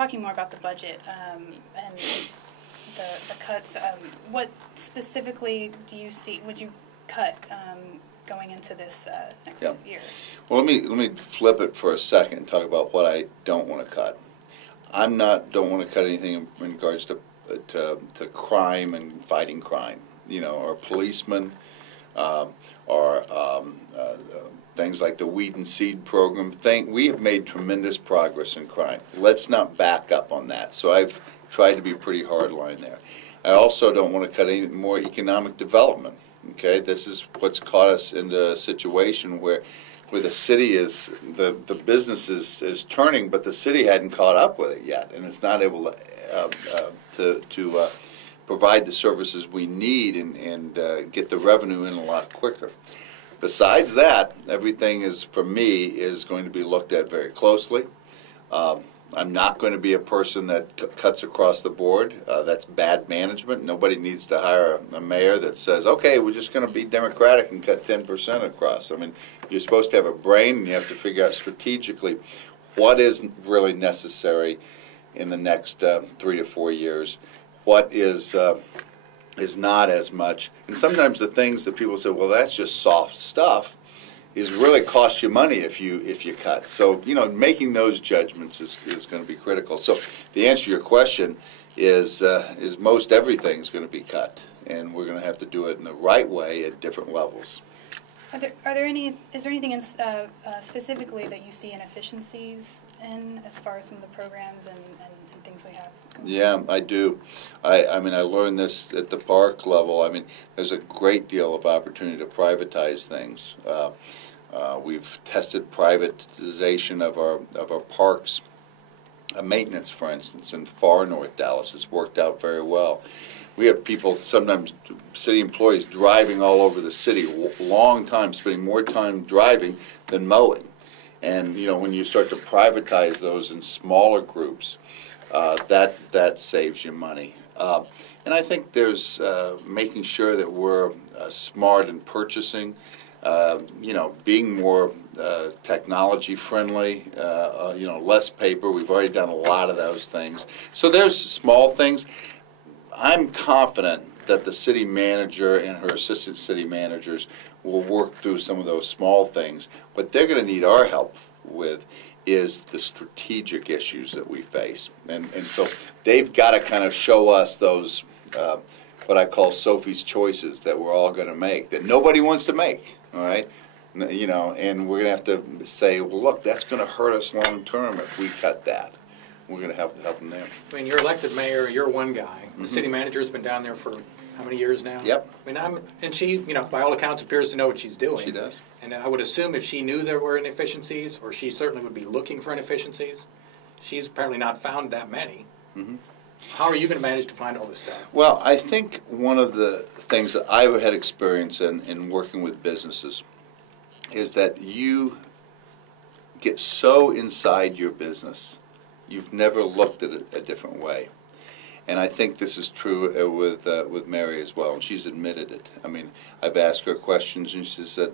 talking more about the budget and the cuts, what specifically do you see, would you cut going into this next year? Well, let me flip it for a second and talk about what I don't want to cut. Don't want to cut anything in regards to crime and fighting crime. You know, or policemen, or things like the weed and seed program. We have made tremendous progress in crime. Let's not back up on that. So I've tried to be pretty hardline there. I also don't want to cut any more economic development. Okay, this is what's caught us into a situation where the city is the business is turning, but the city hadn't caught up with it yet, and it's not able to provide the services we need and get the revenue in a lot quicker. Besides that, everything for me is going to be looked at very closely. I'm not going to be a person that cuts across the board. That's bad management. Nobody needs to hire a mayor that says, okay, we're just going to be Democratic and cut 10% across. I mean, you're supposed to have a brain, and you have to figure out strategically what is really necessary in the next 3 to 4 years, what is not as much. And sometimes the things that people say, well, that's just soft stuff, is really cost you money if you cut. So, you know, making those judgments is going to be critical. So the answer to your question is most everything's going to be cut, and we're going to have to do it in the right way at different levels. Is there anything specifically that you see inefficiencies in as far as some of the programs and things we have? Yeah, I do. I mean, I learned this at the park level. I mean, there's a great deal of opportunity to privatize things. We've tested privatization of our parks, maintenance, for instance, in far north Dallas. It's worked out very well. We have people, sometimes city employees, driving all over the city, long time, spending more time driving than mowing. And, you know, when you start to privatize those in smaller groups, that saves you money. And I think there's making sure that we're smart in purchasing, you know, being more technology friendly, you know, less paper. We've already done a lot of those things. So there's small things. I'm confident that the city manager and her assistant city managers will work through some of those small things. What they're going to need our help with is the strategic issues that we face. And so they've got to kind of show us those, what I call Sophie's choices that we're all going to make, that nobody wants to make, all right? You know, and we're going to have to say, well, look, that's going to hurt us long term if we cut that. We're going to have to help them there. I mean, you're elected mayor, you're one guy. The city manager's been down there for how many years now? Yep. I mean, and she, you know, by all accounts, appears to know what she's doing. She does. And I would assume if she knew there were inefficiencies, or she certainly would be looking for inefficiencies, she's apparently not found that many. Mm-hmm. How are you going to manage to find all this stuff? Well, I think one of the things that I've had experience in working with businesses is that you get so inside your business, you've never looked at it a different way. And I think this is true with Mary as well, and she's admitted it. I mean, I've asked her questions, and she said,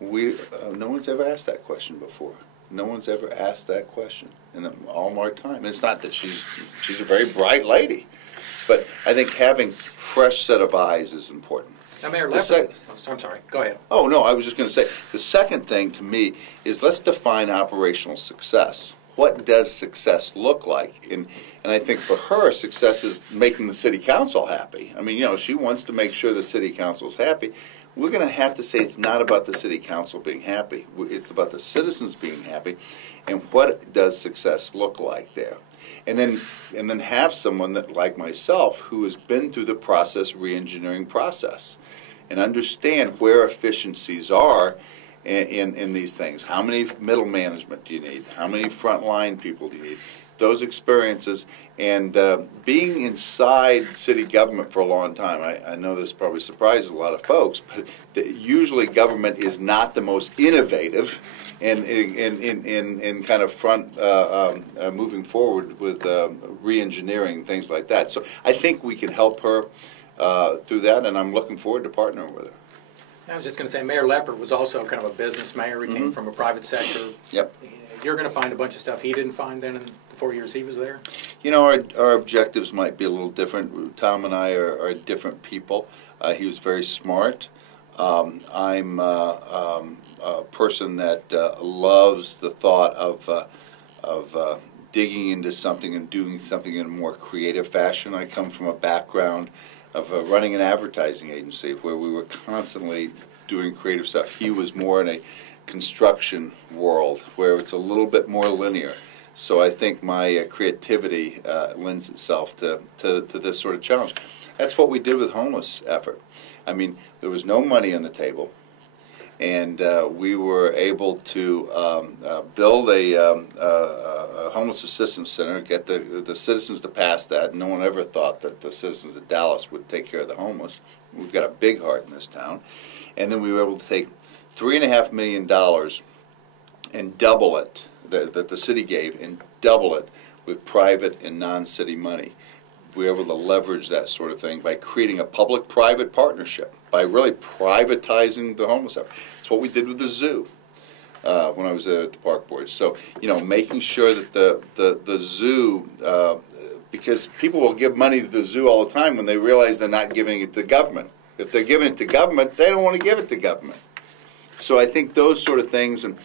no one's ever asked that question before. No one's ever asked that question in all our time. And it's not that she's a very bright lady, but I think having fresh set of eyes is important. Now, Mayor Leppert, I'm sorry, go ahead. Oh, no, I was just going to say, the second thing to me is let's define operational success. What does success look like? And I think for her, success is making the city council happy. I mean, you know, she wants to make sure the city council's happy. We're going to have to say it's not about the city council being happy. It's about the citizens being happy. And what does success look like there? And then have someone that, like myself, who has been through the re-engineering process, and understand where efficiencies are in these things. How many middle management do you need? How many frontline people do you need? Those experiences, and being inside city government for a long time, I know this probably surprises a lot of folks, but usually government is not the most innovative in kind of front moving forward with re-engineering, things like that. So I think we can help her through that, and I'm looking forward to partnering with her. I was just going to say, Mayor Leppert was also kind of a business mayor. He came from a private sector. Yep. You're going to find a bunch of stuff he didn't find then in the 4 years he was there? You know, our objectives might be a little different. Tom and I are different people. He was very smart. I'm a person that loves the thought of digging into something and doing something in a more creative fashion. I come from a background of running an advertising agency where we were constantly doing creative stuff. He was more in a construction world where it's a little bit more linear. So I think my creativity lends itself to this sort of challenge. That's what we did with homeless effort. I mean, there was no money on the table, and we were able to build a homeless assistance center, get the citizens to pass that. No one ever thought that the citizens of Dallas would take care of the homeless. We've got a big heart in this town. And then we were able to take $3.5 million and double it, that the city gave, and double it with private and non-city money. We were able to leverage that sort of thing by creating a public-private partnership, by really privatizing the homeless effort. It's what we did with the zoo when I was at the park board. So, you know, making sure that the zoo, because people will give money to the zoo all the time when they realize they're not giving it to government. If they're giving it to government, they don't want to give it to government. So I think those sort of things, and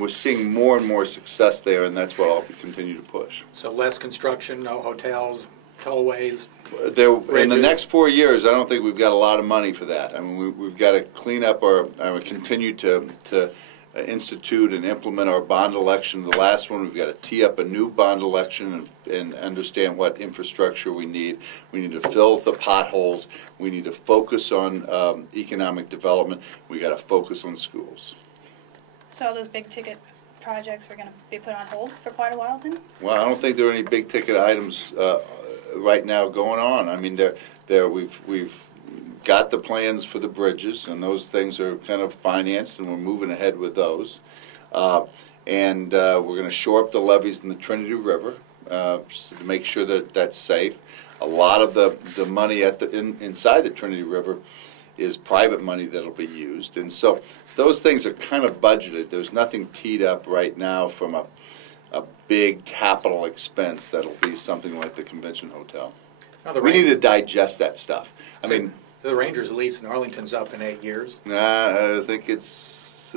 we're seeing more and more success there, and that's what I'll continue to push. So less construction, no hotels, tollways. In the next 4 years, I don't think we've got a lot of money for that. I mean, we've got to clean up continue to institute and implement our bond election. The last one, we've got to tee up a new bond election and understand what infrastructure we need. We need to fill the potholes. We need to focus on economic development. We got to focus on schools. So all those big ticket projects are going to be put on hold for quite a while then? Well, I don't think there are any big ticket items right now going on. I mean, we've got the plans for the bridges, and those things are kind of financed, and we're moving ahead with those. And we're going to shore up the levees in the Trinity River to make sure that that's safe. A lot of the money inside the Trinity River is private money that'll be used, and so those things are kind of budgeted. There's nothing teed up right now from a big capital expense that'll be something like the convention hotel. We need to digest that stuff. I mean, the Rangers lease in Arlington's up in 8 years. I think it's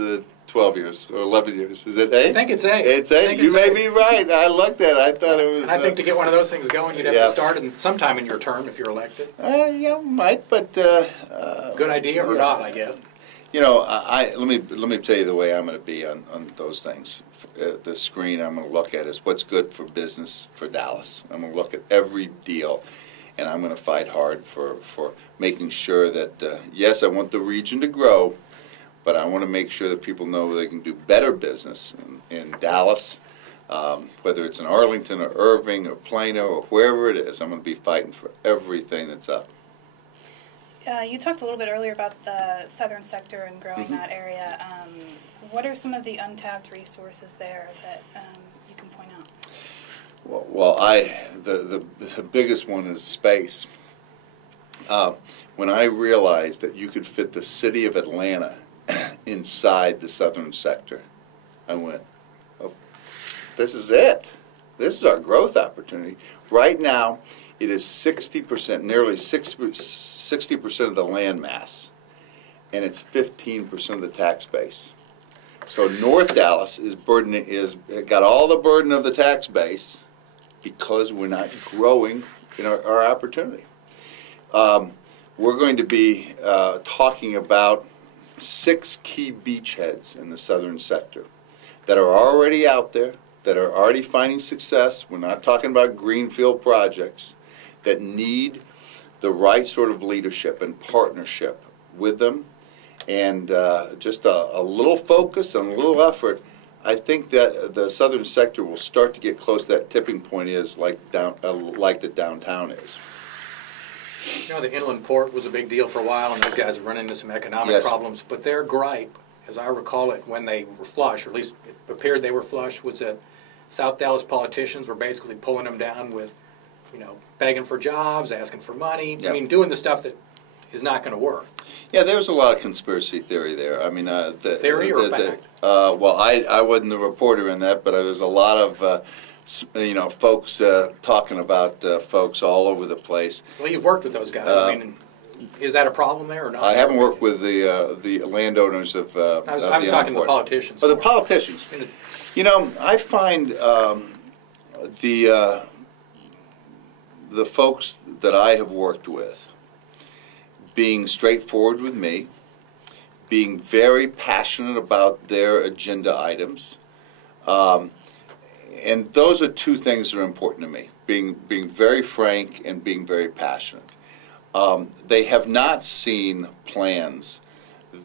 12 years or 11 years. Is it 8? I think it's 8. It's 8. You may be right. I looked at it. I thought it was. And I think to get one of those things going, you'd have to start sometime in your term if you're elected. Might, but good idea or not, I guess. You know, let me tell you the way I'm going to be on those things. The screen I'm going to look at is what's good for business for Dallas. I'm going to look at every deal, and I'm going to fight hard for making sure that, yes, I want the region to grow, but I want to make sure that people know they can do better business in Dallas, whether it's in Arlington or Irving or Plano or wherever it is. I'm going to be fighting for everything that's up. You talked a little bit earlier about the southern sector and growing that area. What are some of the untapped resources there that you can point out? Well, the biggest one is space. When I realized that you could fit the city of Atlanta inside the southern sector, I went, oh, this is it. This is our growth opportunity. Right now, it is 60%, nearly 60% of the land mass, and it's 15% of the tax base. So North Dallas is got all the burden of the tax base because we're not growing in our opportunity. We're going to be talking about 6 key beachheads in the southern sector that are already out there, that are already finding success. We're not talking about greenfield projects that need the right sort of leadership and partnership with them, and just a little focus and a little effort. I think that the southern sector will start to get close to that tipping point is like the downtown is. You know, the inland port was a big deal for a while, and those guys have run into some economic problems. But their gripe, as I recall it, when they were flush, or at least it appeared they were flush, was that South Dallas politicians were basically pulling them down with, you know, begging for jobs, asking for money. Yep. I mean, doing the stuff that is not going to work. Yeah, there's a lot of conspiracy theory there. I mean, theory or fact? Well, I wasn't the reporter in that, but there's a lot of folks talking about folks all over the place. Well, you've worked with those guys. I mean, is that a problem there or not? I haven't worked with the landowners of. I was talking to the politicians. Oh, the politicians. You know, I find the folks that I have worked with being straightforward with me, being very passionate about their agenda items, and those are two things that are important to me, being very frank and being very passionate. They have not seen plans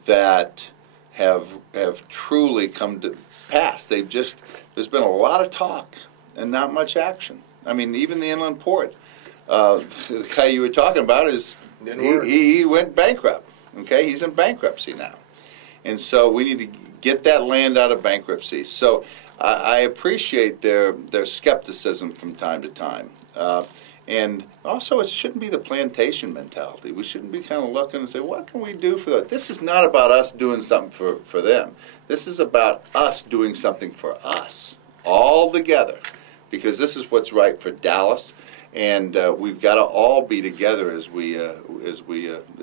that have truly come to pass. There's been a lot of talk and not much action. I mean, even the inland port, the guy you were talking about he went bankrupt. Okay, he's in bankruptcy now, and so we need to get that land out of bankruptcy. So I appreciate their skepticism from time to time. And also, it shouldn't be the plantation mentality. We shouldn't be kind of looking and say, what can we do for that? This is not about us doing something for them. This is about us doing something for us, all together, because this is what's right for Dallas, and we've got to all be together as we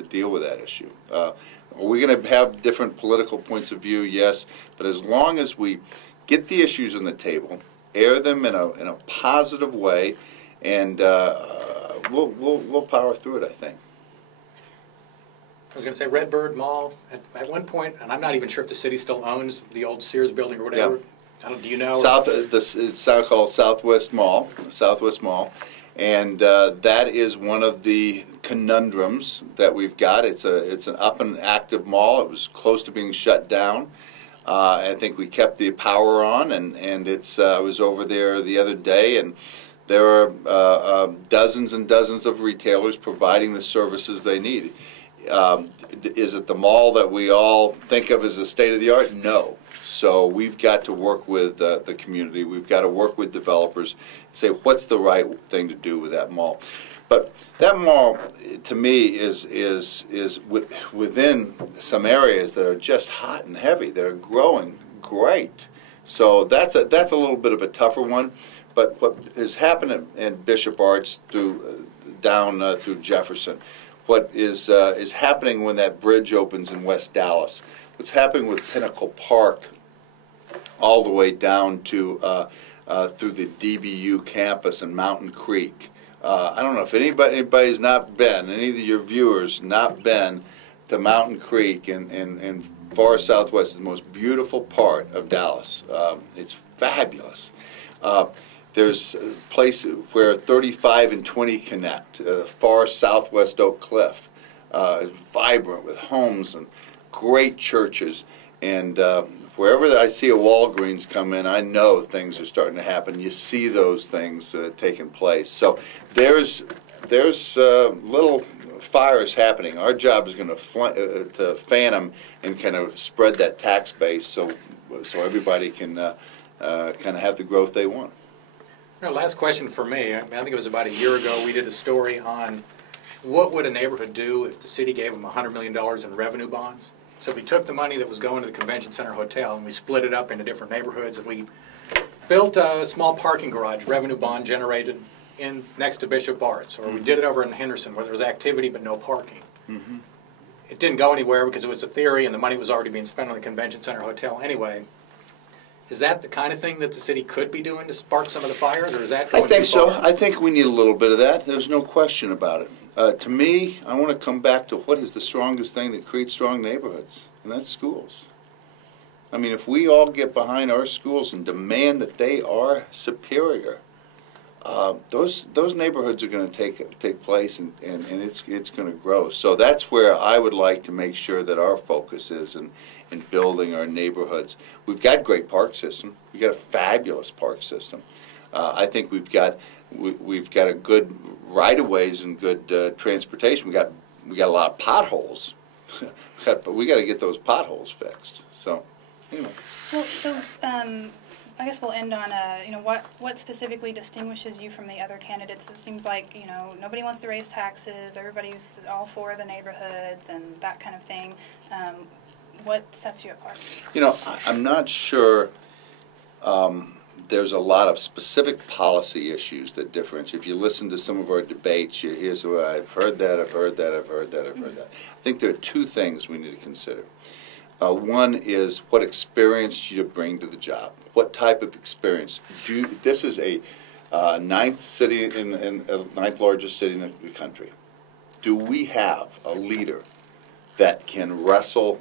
deal with that issue. Are we going to have different political points of view? Yes, but as long as we get the issues on the table, air them in a positive way, and we'll power through it, I think. I was going to say Redbird Mall at one point, and I'm not even sure if the city still owns the old Sears building or whatever. Yeah. Do you know? It's called Southwest Mall, and that is one of the conundrums that we've got. It's an up and active mall. It was close to being shut down. I think we kept the power on, and I was over there the other day, and there are dozens and dozens of retailers providing the services they need. Is it the mall that we all think of as the state of the art? No. So we've got to work with the community. We've got to work with developers and say what's the right thing to do with that mall. But that mall, to me, is within some areas that are just hot and heavy, that are growing great. So that's a little bit of a tougher one. But what is happening in Bishop Arts down through Jefferson, what is happening when that bridge opens in West Dallas, what's happening with Pinnacle Park all the way down to through the DBU campus and Mountain Creek. I don't know if anybody's not been, any of your viewers not been to Mountain Creek in far southwest, is the most beautiful part of Dallas. It's fabulous. There's a place where 35 and 20 connect, far southwest Oak Cliff. It's vibrant with homes and great churches. And wherever I see a Walgreens come in, I know things are starting to happen. You see those things taking place. So there's little fires happening. Our job is going to fan them and kind of spread that tax base so everybody can kind of have the growth they want. Last question for me. I think it was about a year ago we did a story on what would a neighborhood do if the city gave them $100 million in revenue bonds. So if we took the money that was going to the Convention Center Hotel and we split it up into different neighborhoods and we built a small parking garage, revenue bond generated next to Bishop Arts, or we did it over in Henderson where there was activity but no parking. Mm-hmm. It didn't go anywhere because it was a theory and the money was already being spent on the Convention Center Hotel anyway. Is that the kind of thing that the city could be doing to spark some of the fires, or is that going I think too far? so. I think we need a little bit of that. There's no question about it. To me, I want to come back to what is the strongest thing that creates strong neighborhoods, and that's schools. I mean, if we all get behind our schools and demand that they are superior, those neighborhoods are going to take place, and it's going to grow. So that's where I would like to make sure that our focus is in building our neighborhoods. We've got great park system. We've got a fabulous park system. I think we've got a good right-of-ways and good transportation. We got a lot of potholes, but we got to get those potholes fixed. So anyway. Well, so I guess we'll end on, what specifically distinguishes you from the other candidates? It seems like, nobody wants to raise taxes, everybody's all for the neighborhoods and that kind of thing. What sets you apart? I'm not sure there's a lot of specific policy issues that differentiate. If you listen to some of our debates, you hear, so I've heard that, I've heard that, I've heard that, I've heard that. I think there are two things we need to consider. One is what experience do you bring to the job? What type of experience? This is a ninth largest city in the country. Do we have a leader that can wrestle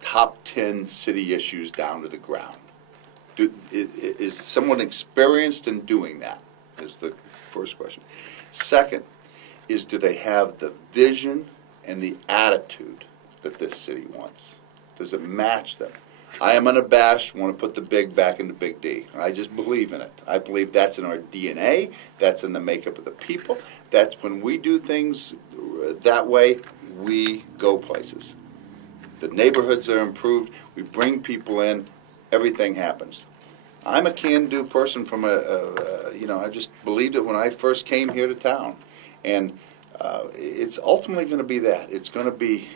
top 10 city issues down to the ground? Is someone experienced in doing that? Is the first question. Second is, do they have the vision and the attitude that this city wants? Does it match them? I am unabashed, want to put the big back into Big D. I just believe in it. I believe that's in our DNA. That's in the makeup of the people. That's when we do things that way, we go places. The neighborhoods are improved. We bring people in. Everything happens. I'm a can-do person from I just believed it when I first came here to town. And it's ultimately going to be that. It's going to be,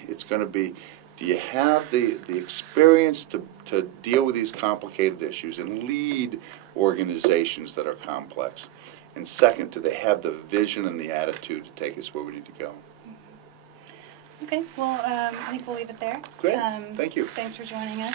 do you have the experience to deal with these complicated issues and lead organizations that are complex? And second, do they have the vision and the attitude to take us where we need to go? Okay, well, I think we'll leave it there. Great, thank you. Thanks for joining us.